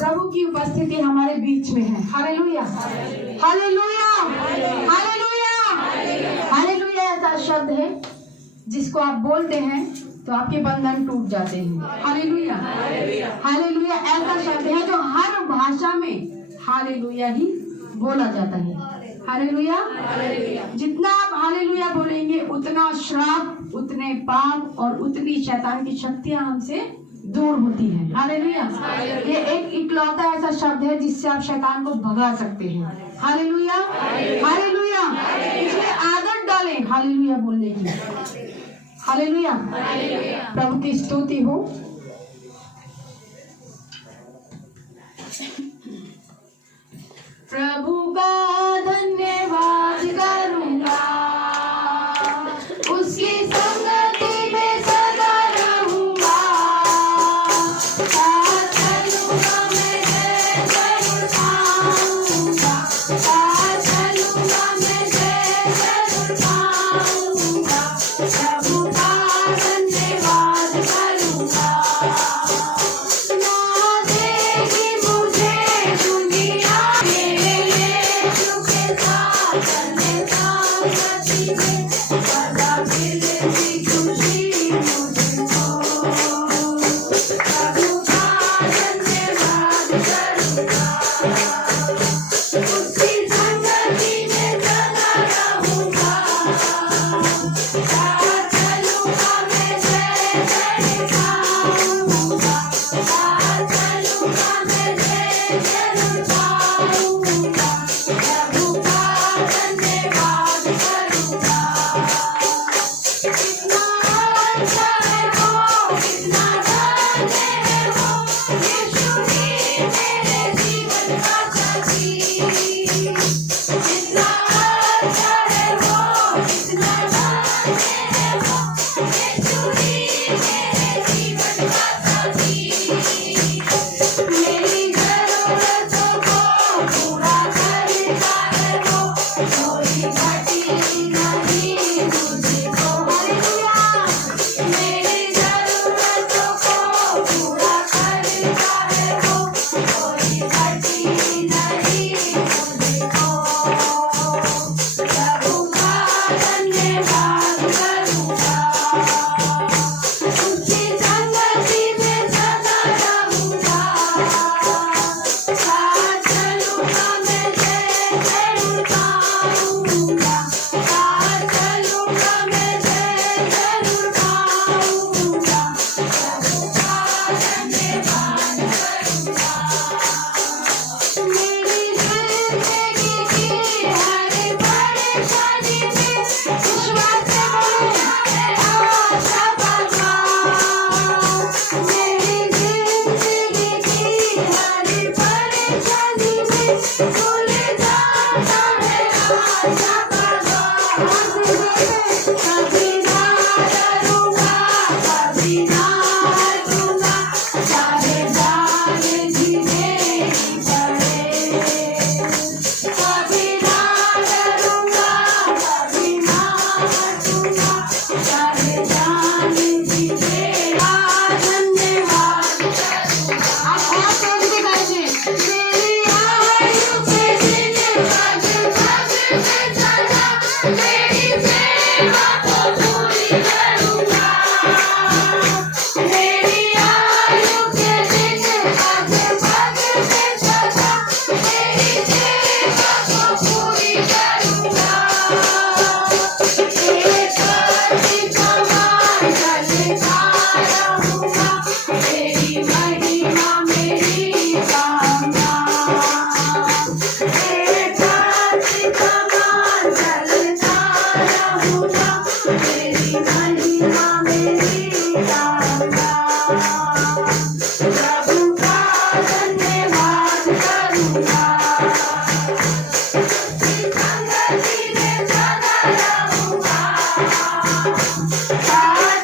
प्रभु की उपस्थिति हमारे बीच में है। Hallelujah, hallelujah, hallelujah, hallelujah. ऐसा शब्द है जिसको आप बोलते हैं तो आपके बंधन टूट जाते हैं। Hallelujah, hallelujah. ऐसा शब्द है जो हर भाषा में हालेलुया ही बोला जाता है। हालेलुया, जितना आप हालेलुया बोलेंगे उतना श्राप, उतने पाप और उतनी शैतान की शक्तियां हमसे दूर होती है। हालेलुया। ये एक इकलौता ऐसा शब्द है जिससे आप शैतान को भगा सकते हैं। Hallelujah, hallelujah. इसलिए आदत डालें हालेलुया बोलने की। हालेलुया, प्रभु की स्तुति हो। प्रभु का धन्यवाद करूंगा, उसकी संगति में सदा रहूंगा। साथ चलूंगा मैं जैसे उठाऊंगा, साथ चलूंगा मैं जैसे उठाऊंगा। प्रभु का धन्यवाद करूंगा। भूल जाता है आशा का द्वार। कभी ना डरूंगा, कभी ना हटूंगा, चाहे जान जीने ही पड़े। कभी ना डरूंगा, कभी ना हटूंगा, चाहे जान जीने। धन्यवाद। आप और तेज से गाइए। मेरी आयु के दिन पग पग में चला, मेरी सेवा को पूरी करूंगा। मेरी आयु के दिन पग पग में चला, मेरी सेवा को पूरी करूंगा। एक पति कमान चलता रहूंगा, तेरी महिमा मेरी गाऊंगा। एक पति कमान चलता रहूंगा, तेरी महिमा मेरी गाऊंगा। प्रभु का धन्यवाद करूंगा। संगति में सदा रहूंगा।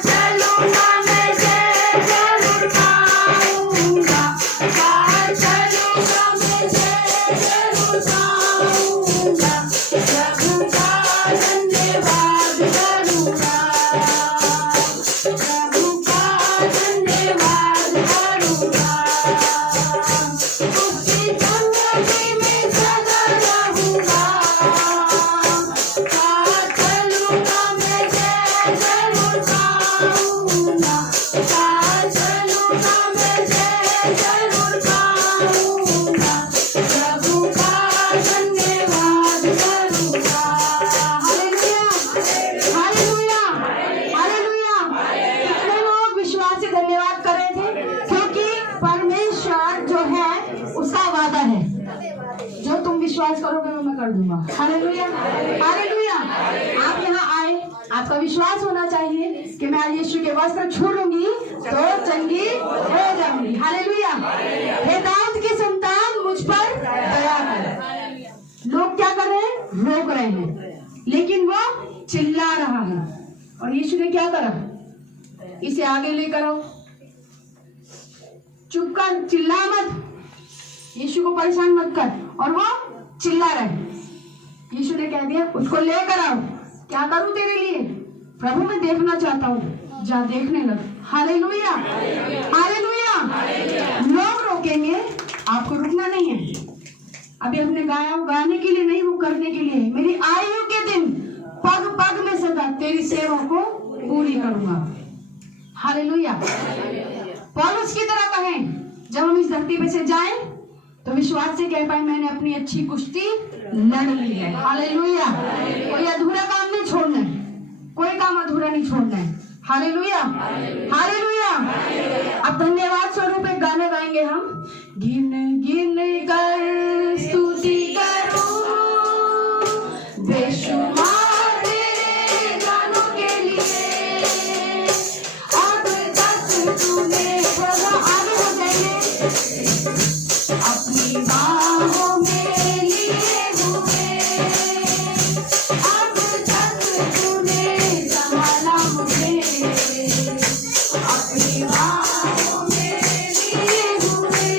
चलूंगा मैं जय जरूर पाऊंगा। चलूंगा मैं जय जरूर पाऊंगा। प्रभु का धन्यवाद करूंगा। प्रभु का धन्यवाद करूंगा। उसकी संगति में सदा रहूंगा। चलूंगा मैं जय जरूर पाऊंगा। चलूंगा मैं जय जरूर पाऊंगा। प्रभु का धन्यवाद करूंगा। Hallelujah, hallelujah, hallelujah. कितने लोग विश्वास से धन्यवाद कर रहे थे, क्योंकि परमेश्वर जो है उसका वादा है, जो तुम विश्वास करोगे वो मैं कर दूंगा। Hallelujah, hallelujah. आप यहाँ आए, आपका विश्वास होना चाहिए कि मैं आज यीशु के वस्त्र छू लूंगी तो चंगी हो जाऊंगी। हालेलुया। हे दाऊद की संतान, मुझ पर दया कर। लोग क्या कर रहे हैं? रोक रहे हैं, लेकिन वो चिल्ला रहा है। और यीशु ने क्या करा? इसे आगे लेकर आओ, चुप कर, चिल्ला मत, यीशु को परेशान मत कर। और वो चिल्ला रहे। यीशु ने कह दिया उसको लेकर आओ। क्या करूं तेरे लिए? प्रभु मैं देखना चाहता हूँ। जा देखने लग। Hallelujah, hallelujah. लोग रोकेंगे, आपको रुकना नहीं है। अभी हमने गाया, गाने के लिए नहीं, वो करने के लिए। मेरी आयु के दिन पग पग में सदा तेरी सेवा को पूरी करूंगा। हालेलुया। पौलुस की तरह कहें, जब हम इस धरती पे से जाएं तो विश्वास से कह पाए मैंने अपनी अच्छी कुश्ती लड़ ली है। हालेलुया। कोई अधूरा काम नहीं छोड़ना है, कोई काम अधूरा नहीं छोड़ना है। Hallelujah, hallelujah. अब धन्यवाद स्वरूप एक गाना गाएंगे हम। गिन गिन कर स्तुति करूं, बेशुमार तेरे गानों के लिए। अब तक तूने प्रभु, आगे हो जाइए, अपनी बाहों में लिए हुए। अब तक तूने संभाला मुझे, अपनी बाहों में लिए हुए।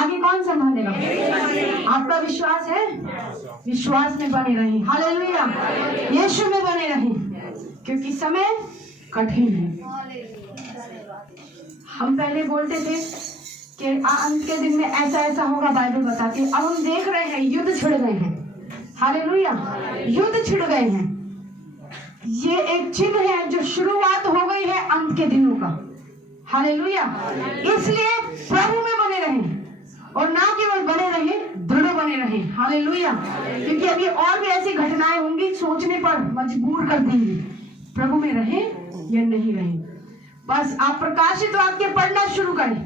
आगे कौन संभालेगा? आपका विश्वास है? विश्वास में बने रहें, हालेलुया, यीशु में बने रहें, क्योंकि समय कठिन है। हम पहले बोलते थे कि अंत के दिन में ऐसा ऐसा होगा, बाइबल बताती है। अब हम देख रहे हैं युद्ध छिड़ गए हैं, हालेलुया, युद्ध छिड़ गए हैं। ये एक चिन्ह है जो शुरुआत हो गई है अंत के दिनों का, हालेलुया। इसलिए प्रभु में बने रहें, और ना केवल बने रहें, दृढ़ बने रहें, हालेलुया, क्योंकि अभी और भी ऐसी घटनाएं होंगी सोचने पर मजबूर कर देंगी, प्रभु में रहें या नहीं रहें। बस आप प्रकाशित वाक्य पढ़ना शुरू करें।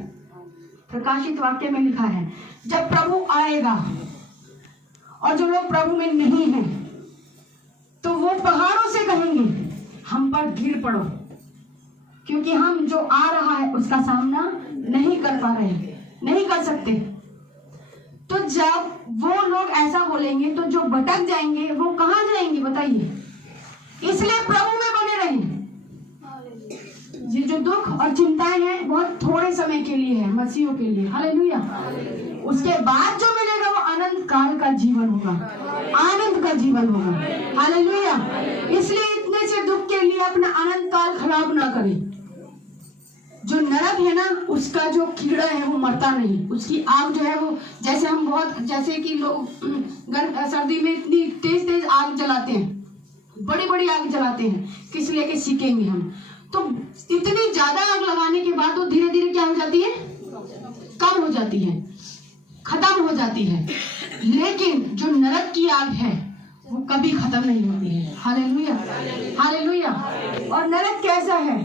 प्रकाशित वाक्य में लिखा है जब प्रभु आएगा, और जो लोग प्रभु में नहीं हैं तो वो पहाड़ों से कहेंगे हम पर गिर पड़ो, क्योंकि हम जो आ रहा है उसका सामना नहीं कर पा रहे, नहीं कर सकते। तो जब वो लोग ऐसा बोलेंगे तो जो भटक जाएंगे वो कहां जाएंगे बताइए? इसलिए प्रभु में बने रहें। ये जो दुख और चिंताएं हैं बहुत थोड़े समय के लिए है, मसीहों के लिए, हालेलुया। उसके बाद जो मिलेगा वो अनंत काल का जीवन होगा, आनंद का जीवन होगा, हालेलुया। इसलिए इतने से दुख के लिए अपना अनंत काल खराब ना करें। जो नरक है ना, उसका जो कीड़ा है वो मरता नहीं, उसकी आग जो है वो, जैसे हम बहुत, जैसे कि लोग सर्दी में इतनी तेज तेज आग जलाते हैं, बड़ी बड़ी आग जलाते हैं, किस लिए के सीखेंगे हम, तो इतनी ज्यादा आग लगाने के बाद वो धीरे धीरे क्या हो जाती है? कम हो जाती है, खत्म हो जाती है। लेकिन जो नरक की आग है वो कभी खत्म नहीं होती है, हालेलुया, हालेलुया। और नरक कैसा है?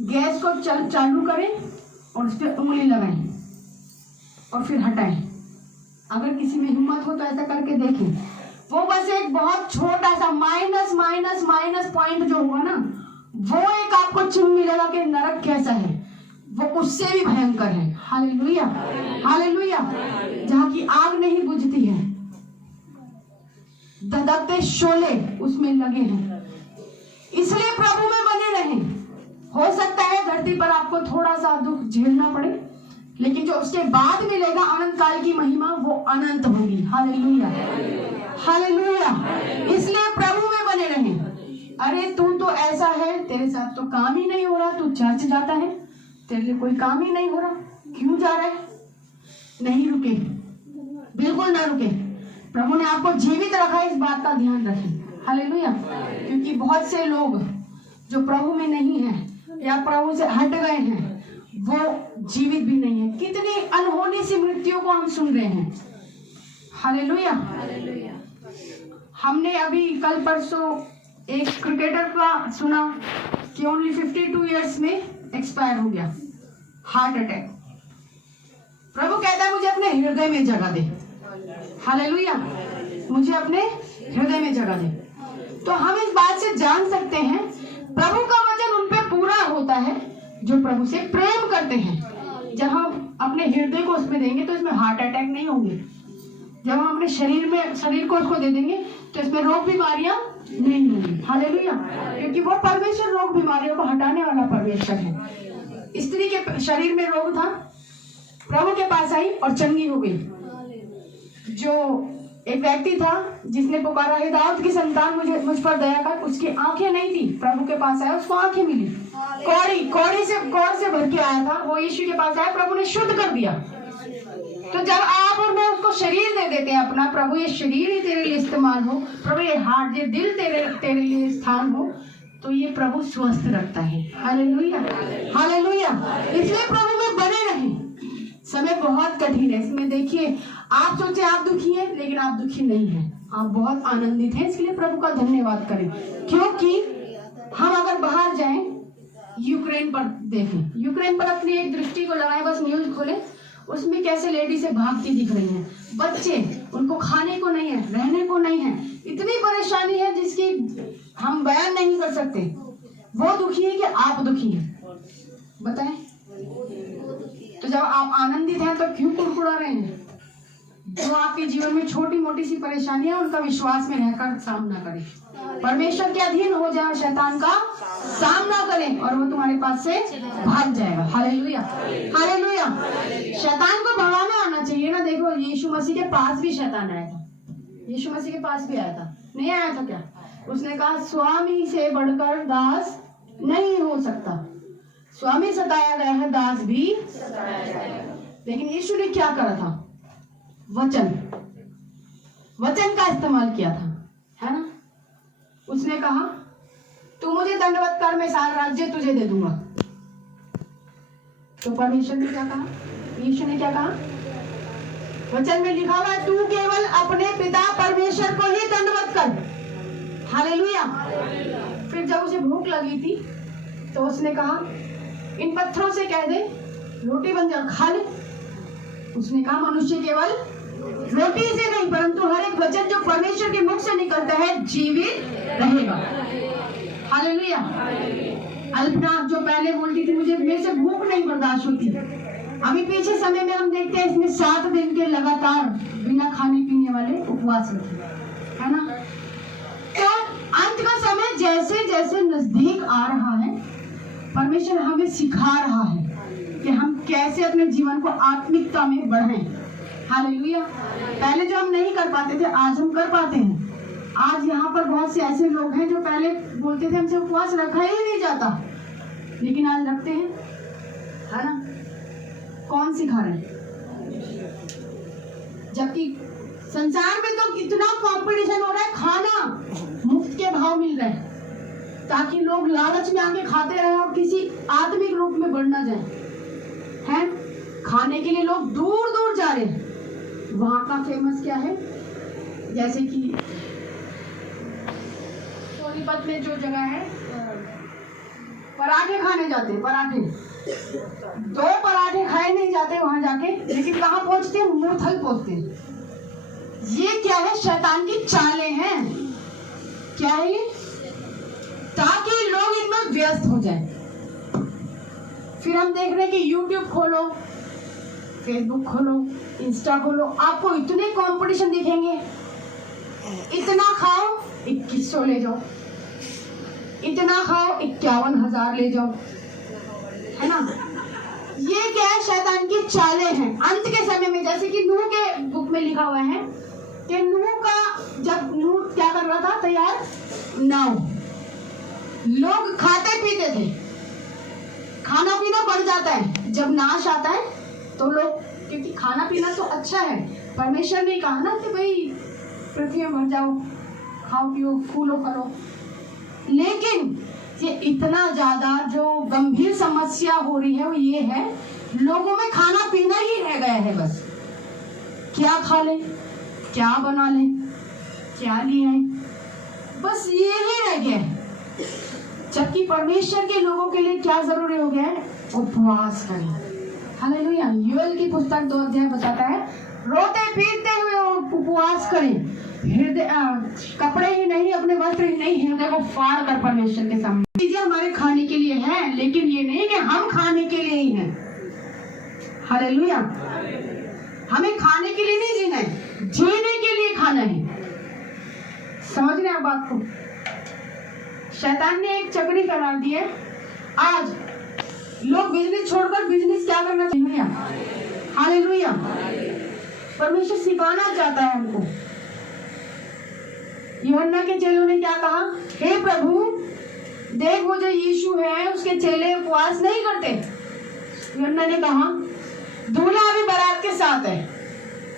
गैस को चालू करें और उस पर उंगली लगाएं और फिर हटाएं। अगर किसी में हिम्मत हो तो ऐसा करके देखें। वो बस एक बहुत छोटा सा माइनस माइनस माइनस पॉइंट जो होगा ना, वो एक आपको चिन्ह मिलेगा कि नरक कैसा है। वो उससे भी भयंकर है, हालेलुया, हालेलुया, जहाँ की आग नहीं बुझती है, दहकते शोले उसमें लगे हैं। इसलिए प्रभु में बने रहें। हो सकता है धरती पर आपको थोड़ा सा दुख झेलना पड़े, लेकिन जो उसके बाद मिलेगा अनंत काल की महिमा, वो अनंत होगी, हालेलुया, हालेलुया। इसलिए प्रभु में बने रहें। अरे तू तो ऐसा है, तेरे साथ तो काम ही नहीं हो रहा, तू चर्च जाता है, तेरे लिए कोई काम ही नहीं हो रहा, क्यों जा रहा है? नहीं रुके, बिल्कुल ना रुके। प्रभु ने आपको जीवित रखा है, इस बात का ध्यान रखें, हालेलुया। क्योंकि बहुत से लोग जो प्रभु में नहीं है या प्रभु से हट गए हैं, वो जीवित भी नहीं है। कितनी अनहोनी सी मृत्यु को हम सुन रहे हैं। हालेलुया। हमने अभी कल परसों एक क्रिकेटर का सुना कि ओनली 52 इयर्स में एक्सपायर हो गया, हार्ट अटैक। प्रभु कहता है मुझे अपने हृदय में जगह दे। हालेलुया, मुझे अपने हृदय में जगह दे। तो हम इस बात से जान सकते हैं प्रभु का वचन उन पे पूरा होता है जो प्रभु से प्रेम करते हैं। जब हम अपने हृदय को उसमें देंगे तो इसमें हार्ट अटैक नहीं होंगे। जब हम अपने शरीर को उसको दे देंगे तो इसमें रोग बीमारियां नहीं होंगी। हालेलुया, क्योंकि वो परमेश्वर रोग बीमारियों को हटाने वाला परमेश्वर है। स्त्री के शरीर में रोग था, प्रभु के पास आई और चंगी हो गई। जो एक व्यक्ति था जिसने पुकारा हे दाऊद की संतान मुझ पर दया कर, उसकी आंखें नहीं थी, प्रभु के पास आया, उसको आंखें मिली। कौड़ी से भर के आया था, वो यीशु के पास आया, प्रभु ने शुद्ध कर दिया। तो जब आप और मैं उसको शरीर दे देते हैं अपना, प्रभु ये शरीर ही तेरे लिए इस्तेमाल हो, प्रभु ये हार्ट, ये दिल तेरे लिए स्थान हो, तो ये प्रभु स्वस्थ रखता है। Hallelujah, hallelujah. इसलिए प्रभु में बने रहें। समय बहुत कठिन है, इसमें देखिए आप सोचे आप दुखी हैं, लेकिन आप दुखी नहीं हैं, आप बहुत आनंदित हैं। इसके लिए प्रभु का धन्यवाद करें, क्योंकि हम अगर बाहर जाएं, यूक्रेन पर देखें, यूक्रेन पर अपनी एक दृष्टि को लगाएं, बस न्यूज खोलें, उसमें कैसे लेडी से भागती दिख रही हैं। बच्चे, उनको खाने को नहीं है, रहने को नहीं है, इतनी परेशानी है जिसकी हम बयान नहीं कर सकते। वो दुखी है कि आप दुखी हैं, बताएं। तो जब आप आनंदित हैं तो क्यों कुड़कुड़ा रहे हैं? जो आपके जीवन में छोटी मोटी सी परेशानी है, उनका विश्वास में रहकर सामना करें, परमेश्वर के अधीन हो जाए, शैतान का सामना करें और वो तुम्हारे पास से भाग जाएगा। Hallelujah, hallelujah. शैतान को भगाना आना चाहिए ना। देखो यीशु मसीह के पास भी शैतान आया था, यीशु मसीह के पास भी आया था, नहीं आया था क्या? उसने कहा स्वामी से बढ़कर दास नहीं हो सकता, स्वामी सताया गया है, दास भी सताया जाएगा। लेकिन यीशु ने क्या करा था? वचन का इस्तेमाल किया था, है ना। उसने कहा तू मुझे दंडवत कर, मैं सारा राज्य तुझे दे दूंगा। तो परमेश्वर ने क्या कहा? यीशु ने क्या कहा? वचन में लिखा हुआ है तू केवल अपने पिता परमेश्वर को ही दंडवत कर। हालेलुया। फिर जब उसे भूख लगी थी तो उसने कहा इन पत्थरों से कह दे रोटी बन जा, खा ले। उसने कहा मनुष्य केवल रोटी से नहीं परंतु हर एक वचन जो परमेश्वर के मुख से निकलता है जीवित रहेगा। हालेलुया। अल्पना जो पहले बोलती थी मुझे मेरे से भूख नहीं बर्दाश्त होती, अभी पीछे समय में हम देखते हैं इसने 7 दिन के लगातार बिना खाने पीने वाले उपवास रखे, है ना। तो अंत का समय जैसे जैसे नजदीक आ रहा है, परमेश्वर हमें सिखा रहा है कि हम कैसे अपने जीवन को आत्मिकता में बढ़ाएं। हालेलुया। पहले जो हम नहीं कर पाते थे आज हम कर पाते हैं। आज यहाँ पर बहुत से ऐसे लोग हैं जो पहले बोलते थे हमसे उपवास रखा ही नहीं जाता, लेकिन आज रखते हैं, है ना। कौन सिखा रहे हैं? जबकि संसार में तो इतना कंपटीशन हो रहा है, खाना मुफ्त के भाव मिल रहे हैं ताकि लोग लालच में आके खाते रहे और किसी आत्मिक रूप में बढ़ ना जाए, हैं। खाने के लिए लोग दूर दूर जा रहे हैं। वहां का फेमस क्या है? जैसे कि सोनीपत में जो जगह है, पराठे खाने जाते हैं। पराठे 2 पराठे खाए नहीं जाते वहां जाके, लेकिन कहाँ पहुंचते हैं? मूर्थल पहुंचते हैं। ये क्या है? शैतान की चालें हैं। क्या है ये? ताकि लोग इनमें व्यस्त हो जाएं। फिर हम देख रहे हैं कि YouTube खोलो, फेसबुक खोलो, इंस्टा खोलो, आपको इतने कंपटीशन दिखेंगे। इतना खाओ 2100 ले जाओ, इतना खाओ 51,000 ले जाओ, है ना। ये क्या है? शैतान की चालें हैं। अंत के समय में जैसे कि नूह के बुक में लिखा हुआ है कि जब नूह क्या कर रहा था? तैयार नाव, लोग खाते पीते थे, खाना पीना बढ़ जाता है। जब नाश आता है तो लोग, क्योंकि खाना पीना तो अच्छा है, परमेश्वर ने कहा ना कि भाई पृथ्वी में भर जाओ, खाओ पियो फूलो फलो, लेकिन ये इतना ज्यादा जो गंभीर समस्या हो रही है वो ये है, लोगों में खाना पीना ही रह गया है। बस क्या खा ले, क्या बना ले, क्या ले आए, बस ये ही रह गया है। जबकि परमेश्वर के लोगों के लिए क्या जरूरी हो गया है? उपवास करें। हालेलुया। योएल की पुस्तक 2 अध्याय बताता है, रोते पीटते हुए और उपवास करें, हृदय कपड़े ही नहीं, अपने वस्त्र ही नहीं, हृदय को फाड़ कर परमेश्वर के सामने। चीजें हमारे खाने के लिए है, लेकिन ये नहीं कि हम खाने के लिए ही हैं। हालेलुया। हमें खाने के लिए नहीं जीना है, जीने के लिए खाना है। समझ रहे हैं बात को? शैतान ने एक चक्री फैला दी है। आज लोग बिजनेस छोड़कर बिजनेस क्या करना चाहिए? हालेलुया। परमेश्वर सिखाना चाहता है हमको। यूहन्ना के चेलों ने क्या कहा? हे प्रभु, देख वो जो यीशु है उसके चेले उपवास नहीं करते। यूहन्ना ने कहा, दूल्हा अभी बारात के साथ है।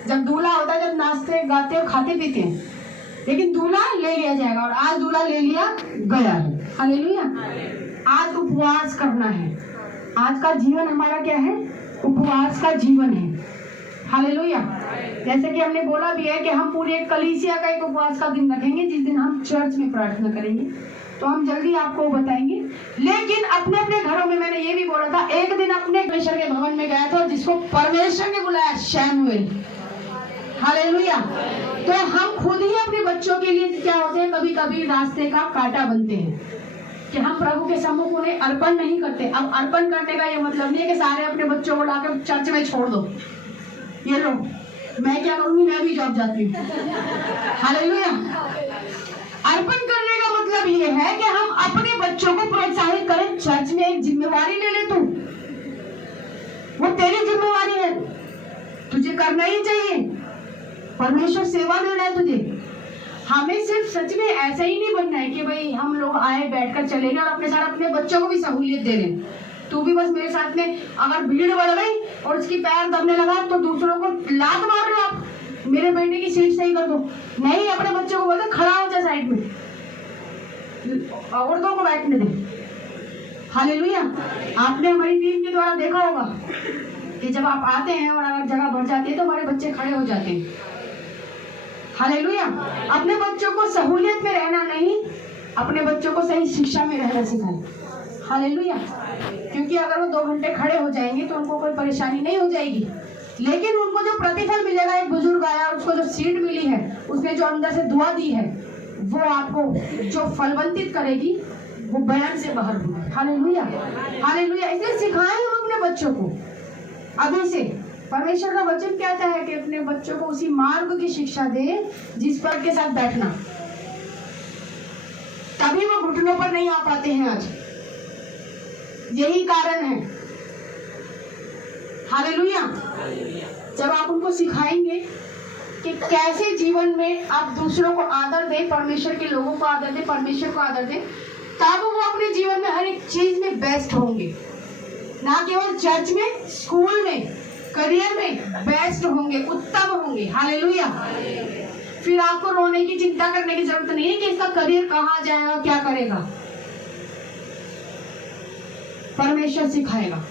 जब दूल्हा होता है, जब नाचते गाते और खाते पीते हैं, लेकिन दूल्हा ले लिया जाएगा, और आज दूल्हा ले लिया गया है। हालेलुया। आज उपवास करना है। आज का जीवन हमारा क्या है? उपवास का जीवन है। हालेलुया। जैसे कि हमने बोला भी है कि हम पूरी एक कलीसिया का एक उपवास का दिन रखेंगे, जिस दिन हम चर्च में प्रार्थना करेंगे, तो हम जल्दी आपको बताएंगे। लेकिन अपने अपने घरों में, मैंने ये भी बोला था, एक दिन अपने परमेश्वर के भवन में गया था जिसको परमेश्वर ने बुलाया, शैमुएल। हालेलुया। तो हम खुद ही अपने बच्चों के लिए क्या होते हैं, कभी कभी रास्ते का कांटा बनते हैं कि हम प्रभु के सम्मुख उन्हें अर्पण नहीं करते। अब अर्पण करने का ये मतलब नहीं है कि सारे अपने बच्चों को लाकर चर्च में छोड़ दो। ये लो, मैं क्या करूंगी, मैं भी जॉब जाती हूँ। हालेलुया। अर्पण करने का मतलब ये है कि हम अपने बच्चों को प्रोत्साहित करें। चर्च में एक जिम्मेवारी ले ले, तू, वो तेरी जिम्मेवारी है, तुझे करना ही चाहिए। परमेश्वर सेवा दे रहा है तुझे। हमें सिर्फ सच में ऐसा ही नहीं बनना है कि भाई हम लोग आए, बैठकर चले गए और अपने साथ अपने बच्चों को भी सहूलियत दे रहे हैं। तू भी बस मेरे साथ में, अगर भीड़ बढ़ गई और उसकी पैर दबने लगा तो दूसरों को लात मार रहे हो आप, मेरे बेटे की सीट सही कर दो। नहीं, अपने बच्चों को बोलते खड़ा हो जाए साइड में, औरतों को बैठने दे। हालेलुया। आपने हमारी टीम के द्वारा देखा होगा कि जब आप आते हैं और अगर जगह बढ़ जाती है तो हमारे बच्चे खड़े हो जाते हैं। हालेलुया। अपने बच्चों को सहूलियत में रहना नहीं, अपने बच्चों को सही शिक्षा में रहना सिखाएं। हालेलुया। क्योंकि अगर वो 2 घंटे खड़े हो जाएंगे तो उनको कोई परेशानी नहीं हो जाएगी, लेकिन उनको जो प्रतिफल मिलेगा, एक बुजुर्ग आया, उसको जो सीट मिली है, उसने जो अंदर से दुआ दी है, वो आपको जो फलवंतित करेगी, वो बयान से बाहर होगी। हालेलुया। हालेलुया। इसलिए सिखाएं हम अपने बच्चों को अभी से। परमेश्वर का वचन कहता है कि अपने बच्चों को उसी मार्ग की शिक्षा दे जिस पर के साथ बैठना। तभी वो घुटनों पर नहीं आ पाते हैं आज, यही कारण है। हालेलुया। जब आप उनको सिखाएंगे कि कैसे जीवन में आप दूसरों को आदर दें, परमेश्वर के लोगों को आदर दें, परमेश्वर को आदर दें, तब वो अपने जीवन में हर एक चीज में बेस्ट होंगे। ना केवल चर्च में, स्कूल में, करियर में बेस्ट होंगे, उत्तम होंगे। हालेलुया। फिर आपको रोने की, चिंता करने की जरूरत नहीं है कि इसका करियर कहाँ जाएगा, क्या करेगा। परमेश्वर सिखाएगा।